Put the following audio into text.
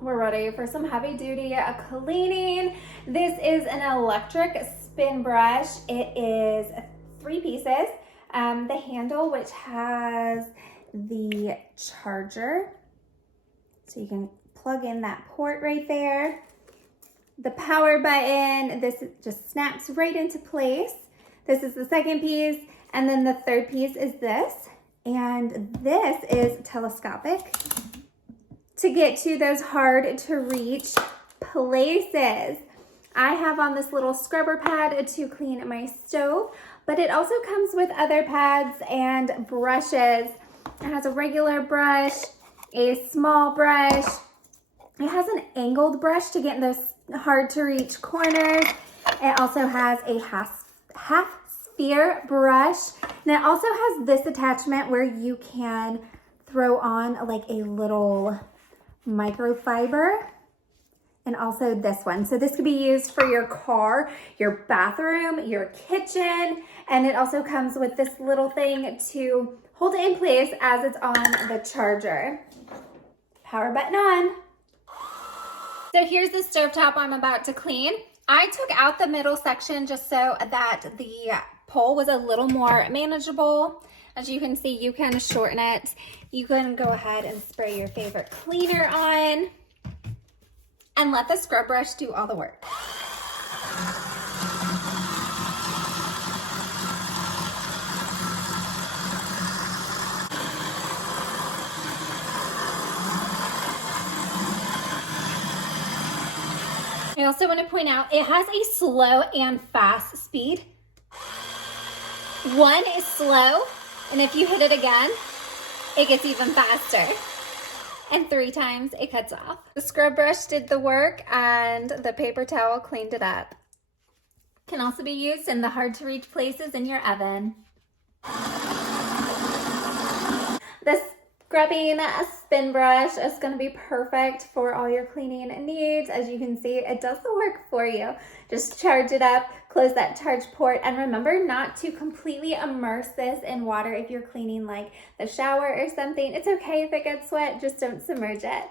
We're ready for some heavy duty cleaning. This is an electric spin brush. It is 3 pieces. The handle, which has the charger, so you can plug in that port right there. The power button, this just snaps right into place. This is the second piece, and then the third piece is this, and this is telescopic to get to those hard to reach places. I have on this little scrubber pad to clean my stove, but it also comes with other pads and brushes. It has a regular brush, a small brush. It has an angled brush to get in those hard to reach corners. It also has a half sphere brush. And it also has this attachment where you can throw on like a little microfiber, and also this one. So this could be used for your car, your bathroom, your kitchen, and it also comes with this little thing to hold it in place as it's on the charger. Power button on. So here's the stovetop I'm about to clean. I took out the middle section just so that the pole was a little more manageable. As you can see, you can shorten it. You can go ahead and spray your favorite cleaner on and let the scrub brush do all the work. I also want to point out it has a slow and fast speed. 1 is slow, and if you hit it again, it gets even faster. And 3 times it cuts off. The scrub brush did the work and the paper towel cleaned it up. Can also be used in the hard to reach places in your oven. This scrubbing spin brush is going to be perfect for all your cleaning needs. As you can see, it does the work for you. Just charge it up, close that charge port, and remember not to completely immerse this in water if you're cleaning like the shower or something. It's okay if it gets wet, just don't submerge it.